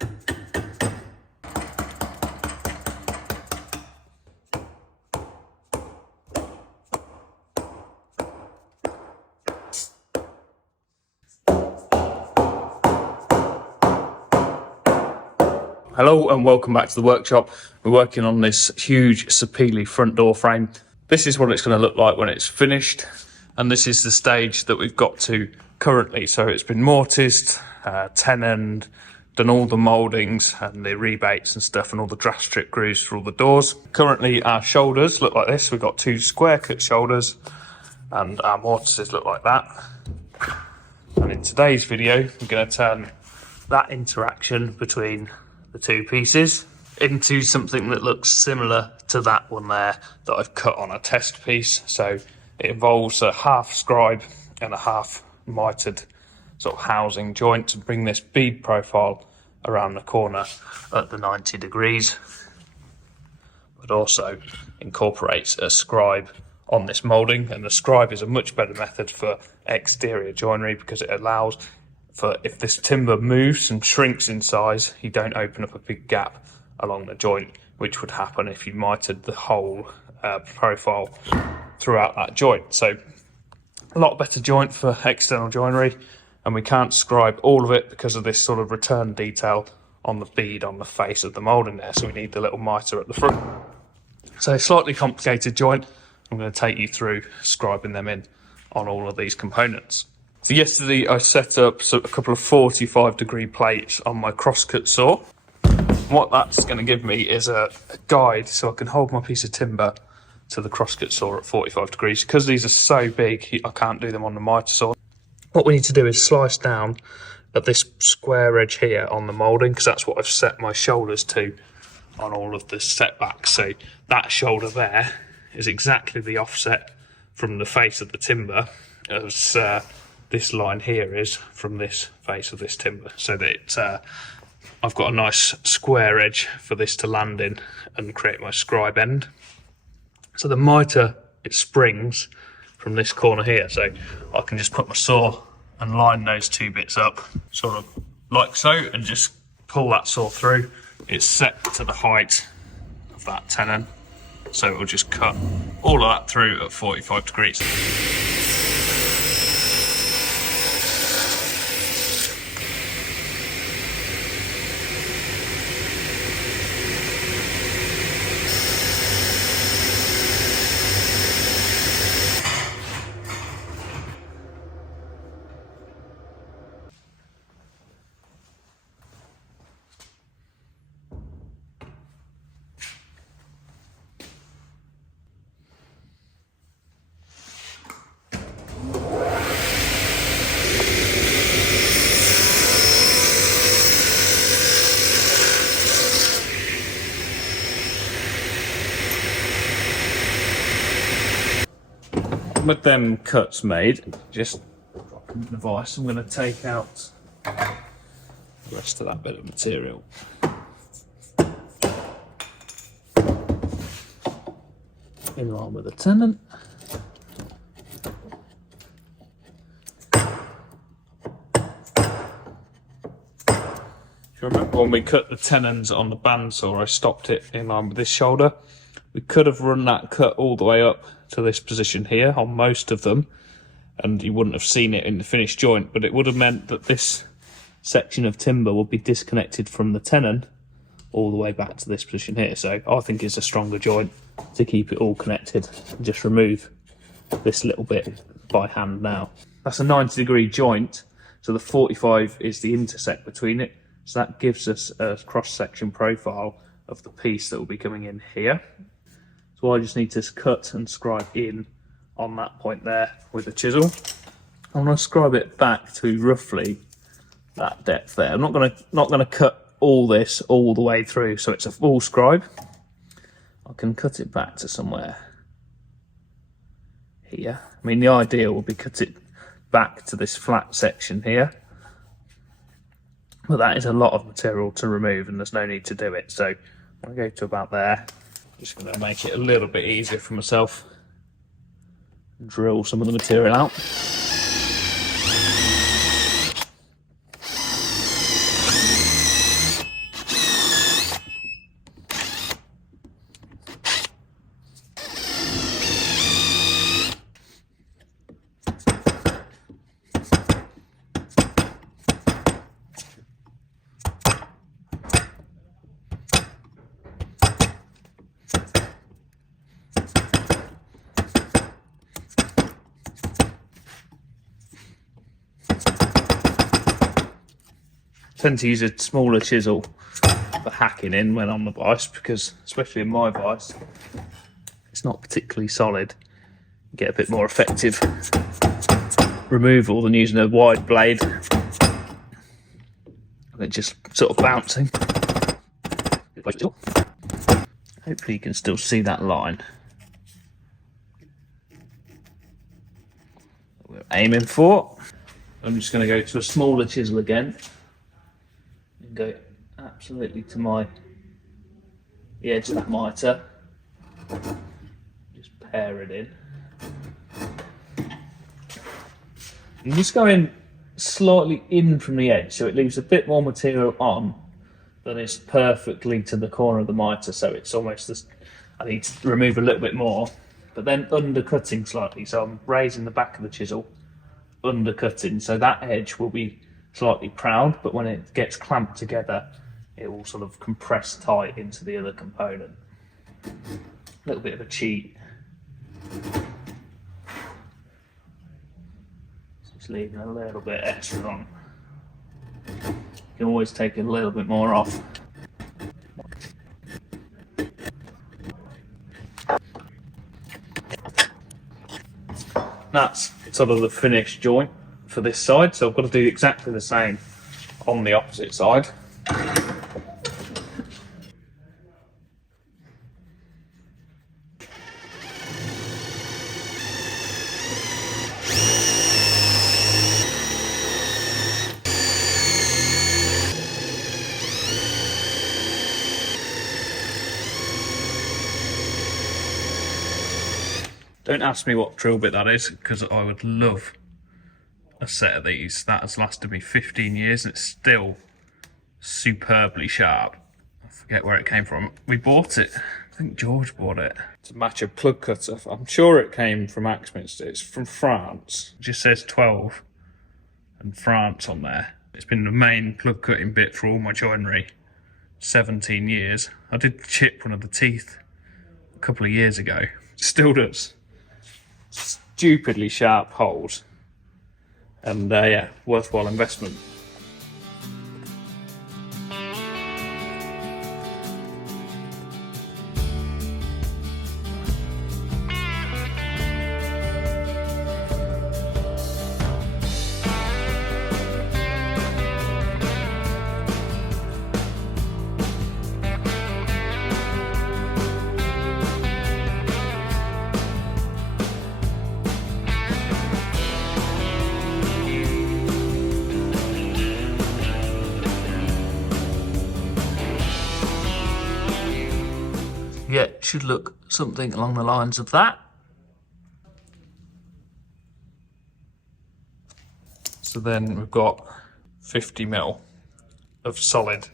Hello and welcome back to the workshop. We're working on this huge Sapele front door frame. This is what it's going to look like when it's finished, and this is the stage that we've got to currently. So it's been mortised, tenoned, done all the mouldings and the rebates and stuff, and all the draft strip grooves for all the doors. Currently our shoulders look like this. We've got two square cut shoulders and our mortises look like that. And in today's video we're going to turn that interaction between the two pieces into something that looks similar to that one there that I've cut on a test piece. So it involves a half scribe and a half mitred sort of housing joint to bring this bead profile around the corner at the 90 degrees, but also incorporates a scribe on this moulding. And the scribe is a much better method for exterior joinery because it allows for, if this timber moves and shrinks in size, you don't open up a big gap along the joint, which would happen if you mitered the whole profile throughout that joint. So a lot better joint for external joinery, and we can't scribe all of it because of this sort of return detail on the bead on the face of the moulding there. So we need the little mitre at the front. So slightly complicated joint. I'm going to take you through scribing them in on all of these components. So yesterday I set up a couple of 45-degree plates on my crosscut saw. What that's going to give me is a guide so I can hold my piece of timber to the crosscut saw at 45 degrees. Because these are so big, I can't do them on the mitre saw. What we need to do is slice down at this square edge here on the moulding, because that's what I've set my shoulders to on all of the setbacks. So that shoulder there is exactly the offset from the face of the timber as this line here is from this face of this timber, so that I've got a nice square edge for this to land in and create my scribe end. So the mitre, it springs from this corner here, so I can just put my saw and line those two bits up sort of like so and just pull that saw through. It's set to the height of that tenon, so it will just cut all of that through at 45 degrees. With them cuts made, just dropping the vise, I'm going to take out the rest of that bit of material. In line with the tenon. If you remember when we cut the tenons on the bandsaw, I stopped it in line with this shoulder. We could have run that cut all the way up to this position here on most of them, and you wouldn't have seen it in the finished joint, but it would have meant that this section of timber would be disconnected from the tenon all the way back to this position here. So I think it's a stronger joint to keep it all connected. Just remove this little bit by hand now. That's a 90-degree joint, so the 45 is the intersect between it, so that gives us a cross-section profile of the piece that will be coming in here. So I just need to cut and scribe in on that point there with a chisel. I'm going to scribe it back to roughly that depth there. I'm not going to cut all this all the way through so it's a full scribe. I can cut it back to somewhere here. I mean, the idea would be cut it back to this flat section here, but that is a lot of material to remove and there's no need to do it. So I'm going to go to about there. Just going to make it a little bit easier for myself. Drill some of the material out. tend to use a smaller chisel for hacking in when on the vise, because especially in my vise, it's not particularly solid. You get a bit more effective removal than using a wide blade. And it just sort of bouncing. Hopefully you can still see that line that we're aiming for. I'm just going to go to a smaller chisel again and go absolutely to the edge of that mitre. Just pair it in. I'm just going slightly in from the edge, so it leaves a bit more material on than is perfectly to the corner of the mitre, so it's almost just, I need to remove a little bit more, but then undercutting slightly, so I'm raising the back of the chisel, undercutting, so that edge will be slightly proud, but when it gets clamped together, it will sort of compress tight into the other component. A little bit of a cheat. Just leaving a little bit extra on. You can always take a little bit more off. That's sort of the finished joint for this side, so I've got to do exactly the same on the opposite side. Don't ask me what drill bit that is, because I would love a set of these. That has lasted me 15 years and it's still superbly sharp. I forget where it came from. We bought it. I think George bought it. It's a Mitre plug cutter. I'm sure it came from Axminster. It's from France. It just says 12 and France on there. It's been the main plug cutting bit for all my joinery. 17 years. I did chip one of the teeth a couple of years ago. Still does. Stupidly sharp holes, and yeah, worthwhile investment. Yeah, it should look something along the lines of that. So then we've got 50mm of solid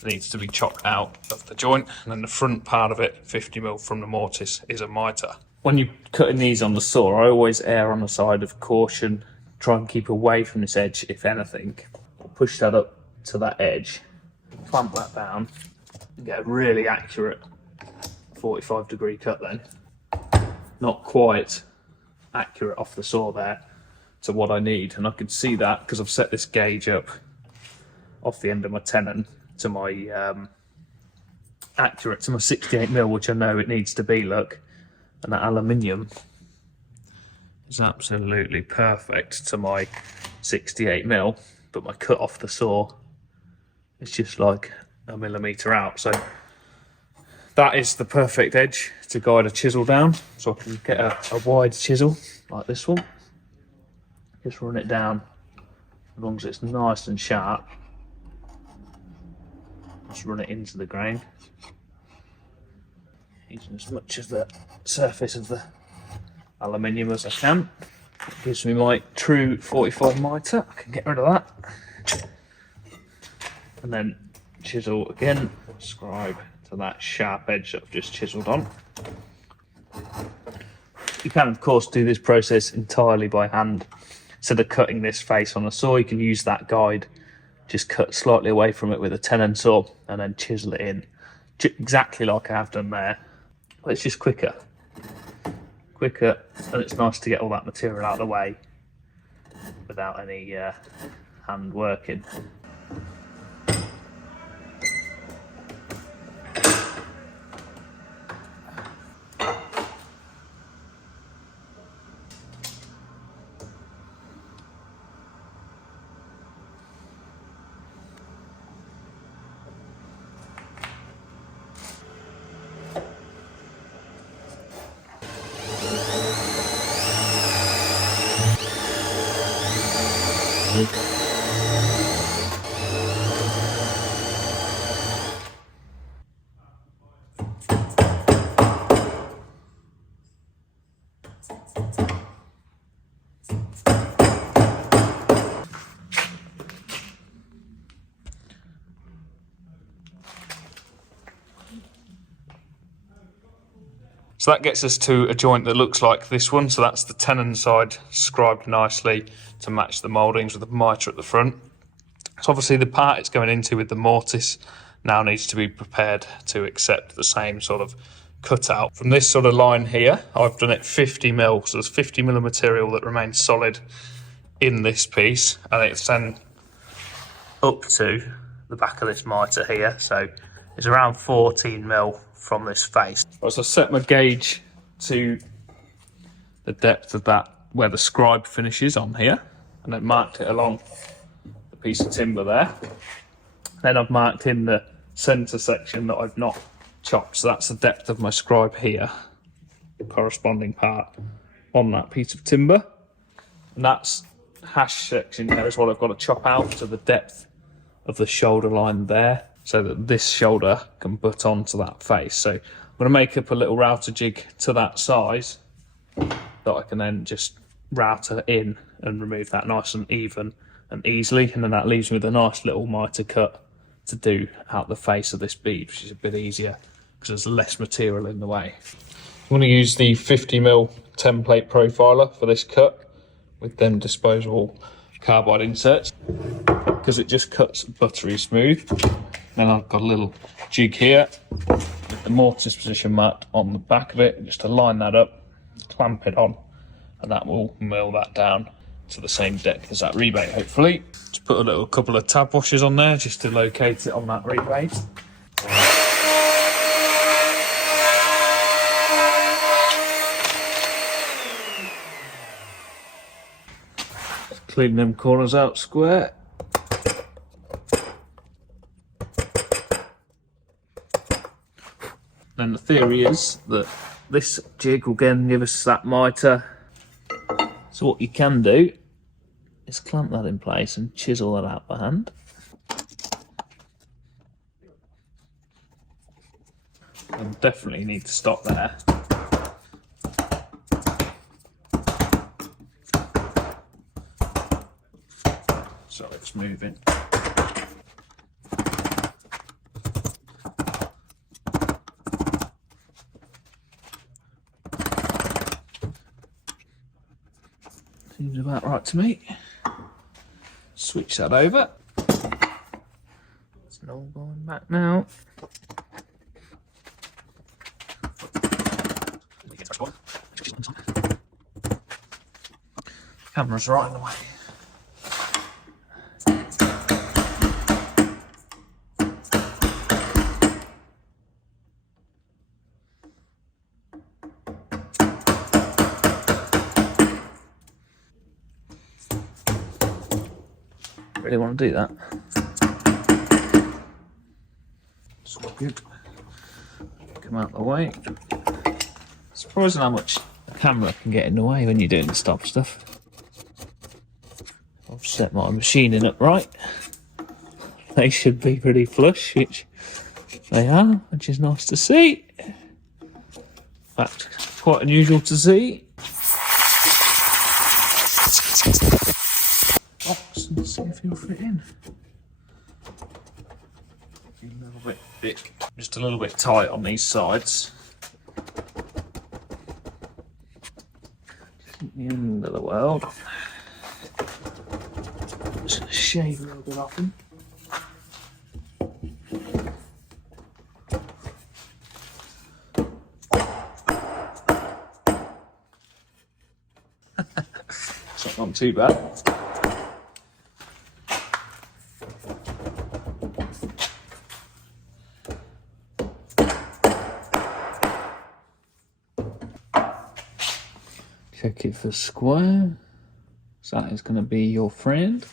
that needs to be chopped out of the joint, and then the front part of it, 50mm from the mortise, is a mitre. When you're cutting these on the saw, I always err on the side of caution, try and keep away from this edge if anything. I'll push that up to that edge, clamp that down, and get a really accurate 45-degree cut then. Not quite accurate off the saw there to what I need, and I can see that because I've set this gauge up off the end of my tenon to my accurate to my 68mm, which I know it needs to be, look, and that aluminium is absolutely perfect to my 68mm, but my cut off the saw is just like a millimetre out, so that is the perfect edge to guide a chisel down. So I can get a wide chisel like this one, just run it down as long as it's nice and sharp. Just run it into the grain, using as much of the surface of the aluminium as I can. It gives me my true 45 mitre. I can get rid of that. And then chisel again, scribe to that sharp edge that I've just chiselled on. You can of course do this process entirely by hand. Instead of cutting this face on a saw, you can use that guide, just cut slightly away from it with a tenon saw and then chisel it in, exactly like I have done there. But it's just quicker, and it's nice to get all that material out of the way without any hand working. So that gets us to a joint that looks like this one. So that's the tenon side scribed nicely to match the mouldings with the mitre at the front. So obviously the part it's going into with the mortise now needs to be prepared to accept the same sort of cutout. From this sort of line here, I've done it 50mm, so there's 50mm of material that remains solid in this piece, and it's then up to the back of this mitre here, so it's around 14mm from this face. So I set my gauge to the depth of that where the scribe finishes on here, and then marked it along the piece of timber there. Then I've marked in the centre section that I've not chopped, so that's the depth of my scribe here, the corresponding part on that piece of timber. And that's hash section there is what I've got to chop out to the depth of the shoulder line there, so that this shoulder can butt onto that face. So I'm going to make up a little router jig to that size that I can then just router in and remove that nice and even and easily, and then that leaves me with a nice little mitre cut to do out the face of this bead, which is a bit easier because there's less material in the way. I'm going to use the 50mm template profiler for this cut with them disposable carbide inserts because it just cuts buttery smooth. Then I've got a little jig here with the mortise position marked on the back of it, just to line that up, clamp it on, and that will mill that down to the same depth as that rebate, hopefully. Just put a couple of tab washers on there just to locate it on that rebate. Clean them corners out square. Then the theory is that this jig will again give us that mitre. So what you can do is clamp that in place and chisel that out by hand. And definitely need to stop there. So it's moving. Seems about right to me. Switch that over. It's all going back now. Camera's right in the way. Really want to do that. It's all good. Come out of the way. Surprising how much the camera can get in the way when you're doing the stop stuff. I've set my machining up right. They should be pretty flush, which they are, which is nice to see. In fact, quite unusual to see. And see if you'll fit in. A little bit thick, just a little bit tight on these sides. Isn't the end of the world. Just gonna shave a little bit off them. It's not too bad. Check it for square. So that is going to be your friend.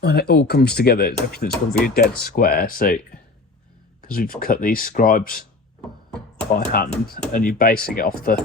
When it all comes together, everything's going to be a dead square. So, because we've cut these scribes by hand, and you're basing it off the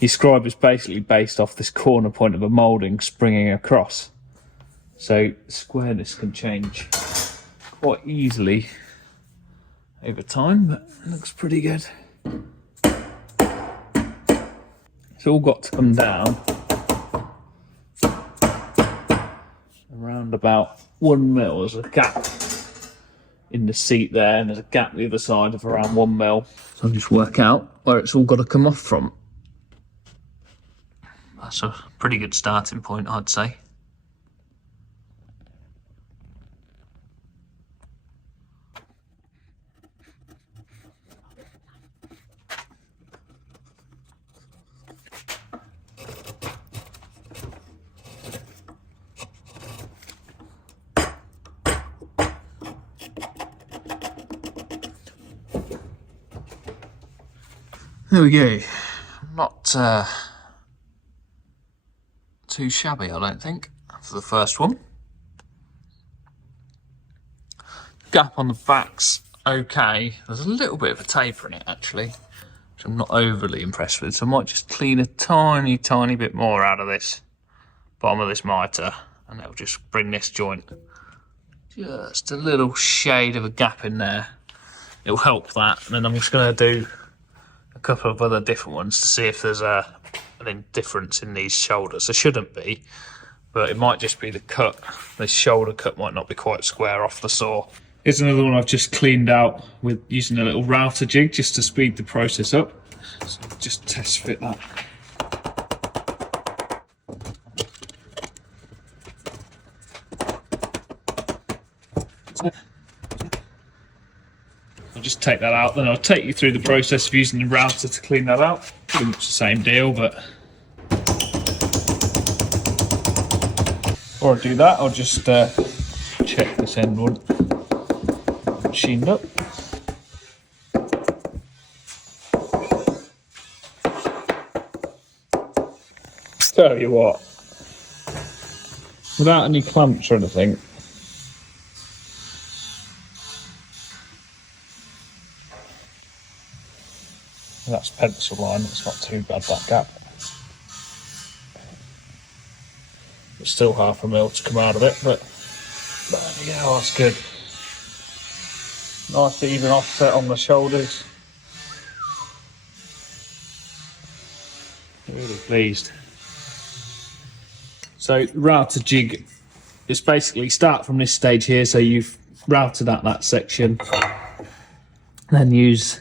Your scribe is basically based off this corner point of a moulding springing across. So squareness can change quite easily over time, but it looks pretty good. It's all got to come down around about 1 mil. There's a gap in the seat there, and there's a gap the other side of around 1 mil. So I'll just work out where it's all got to come off from. That's a pretty good starting point, I'd say. There we go. Not too shabby, I don't think, for the first one. Gap on the back's okay. There's a little bit of a taper in it, actually, which I'm not overly impressed with. So I might just clean a tiny bit more out of this bottom of this mitre, and that'll just bring this joint just a little shade of a gap in there. It'll help that. And then I'm just going to do a couple of other different ones to see if there's an difference in these shoulders. There shouldn't be, but it might just be the cut. This shoulder cut might not be quite square off the saw. Here's another one I've just cleaned out with using a little router jig just to speed the process up. So just test fit that. I'll just take that out, then I'll take you through the process of using the router to clean that out. Pretty much the same deal, but before I do that, I'll just check this end one machined up. Tell you what, without any clamps or anything, that's pencil line, it's not too bad, that gap. There's still 0.5 mil to come out of it, but yeah, that's good. Nice even offset on the shoulders. Really pleased. So router jig is basically start from this stage here, so you've routed out that section, then use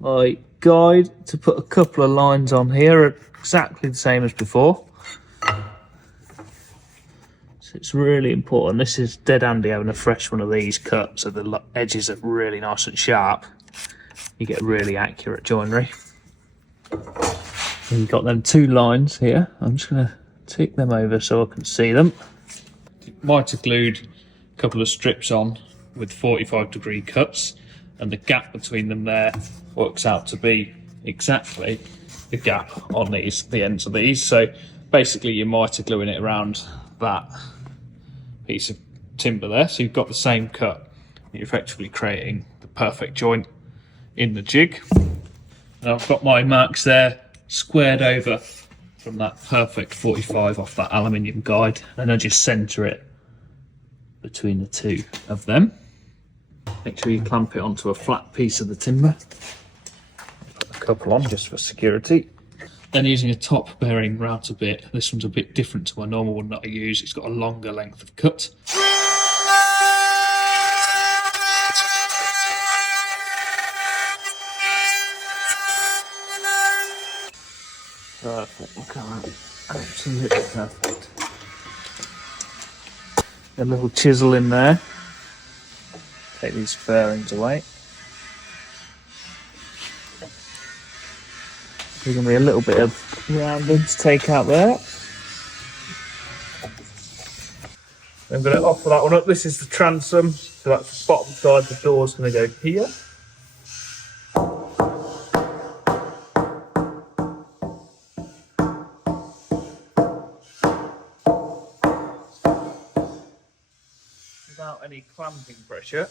my guide to put a couple of lines on here, exactly the same as before. So it's really important. This is dead handy having a fresh one of these cut, so the edges are really nice and sharp. You get really accurate joinery. And you've got them 2 lines here. I'm just going to tick them over so I can see them. Mitre glued a couple of strips on with 45-degree cuts, and the gap between them there works out to be exactly the gap on these, the ends of these. So basically you're mitre gluing it around that piece of timber there, so you've got the same cut. You're effectively creating the perfect joint in the jig. And I've got my marks there squared over from that perfect 45 off that aluminium guide, and I just centre it between the 2 of them. Make sure you clamp it onto a flat piece of the timber. Put a couple on just for security. Then using a top bearing router bit, this one's a bit different to my normal one that I use. It's got a longer length of cut. Perfect, look at that. Absolutely perfect. A little chisel in there. Take these fairings away. There's going to be a little bit of rounding to take out there. I'm going to offer that one up. This is the transom, so that's the bottom side. The door's going to go here. Without any clamping pressure.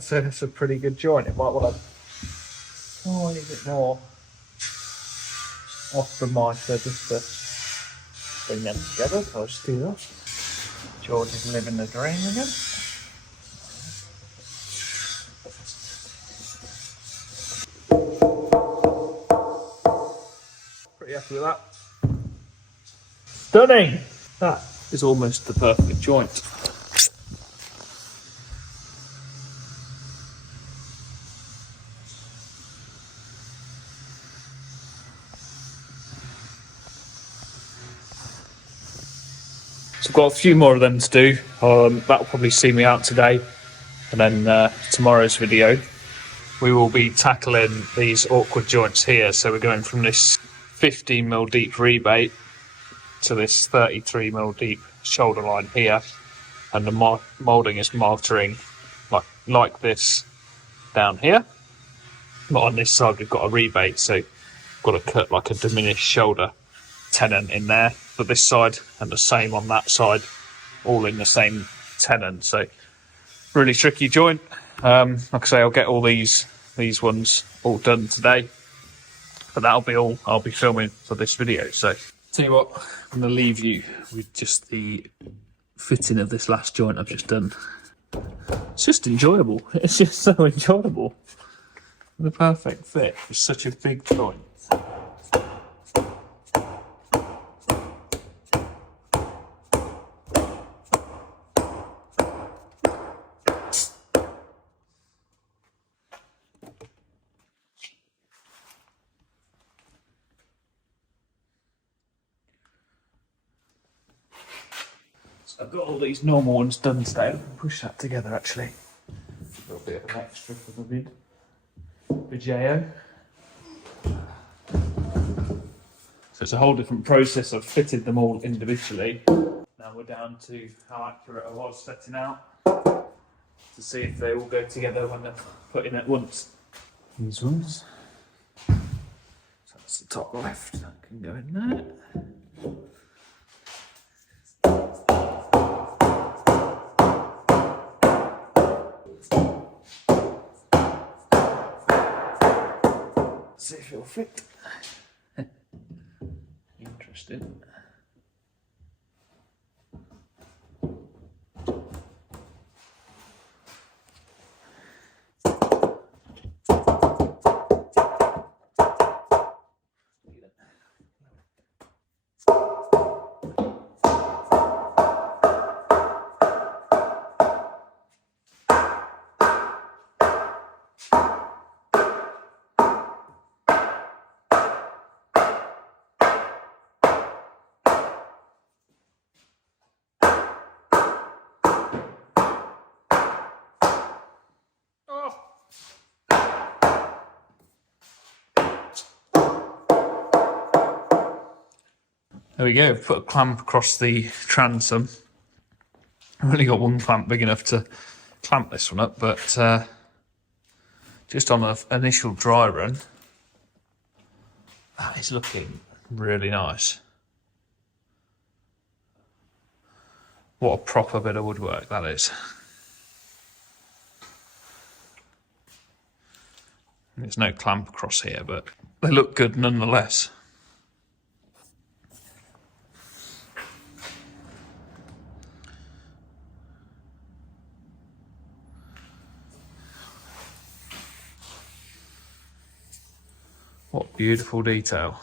So that's a pretty good joint. It might want a tiny bit more off the mitre just to bring them together. So I'll just do that. George is living the dream again. Pretty happy with that. Stunning! That is almost the perfect joint. So I've got a few more of them to do. That'll probably see me out today. And then tomorrow's video, we will be tackling these awkward joints here. So we're going from this 15mm deep rebate to this 33mm deep shoulder line here. And the moulding is mitering like this down here. But on this side we've got a rebate, so got to cut like a diminished shoulder tenon in there for this side, and the same on that side, all in the same tenon. So really tricky joint. Like I say, I'll get all these ones all done today, but that'll be all I'll be filming for this video. So tell you what, I'm going to leave you with just the fitting of this last joint I've just done. It's just enjoyable. It's just so enjoyable. The perfect fit for such a big joint. So I've got all these normal ones done today. I can push that together actually. A little bit of an extra for the video. So it's a whole different process. I've fitted them all individually. Now we're down to how accurate I was setting out to see if they all go together when they're put in at once. These ones. So that's the top left. That can go in there. See if it'll fit. Interesting. There we go, put a clamp across the transom. I've only got one clamp big enough to clamp this one up, but just on an initial dry run, that is looking really nice. What a proper bit of woodwork that is. There's no clamp across here, but they look good nonetheless. What beautiful detail.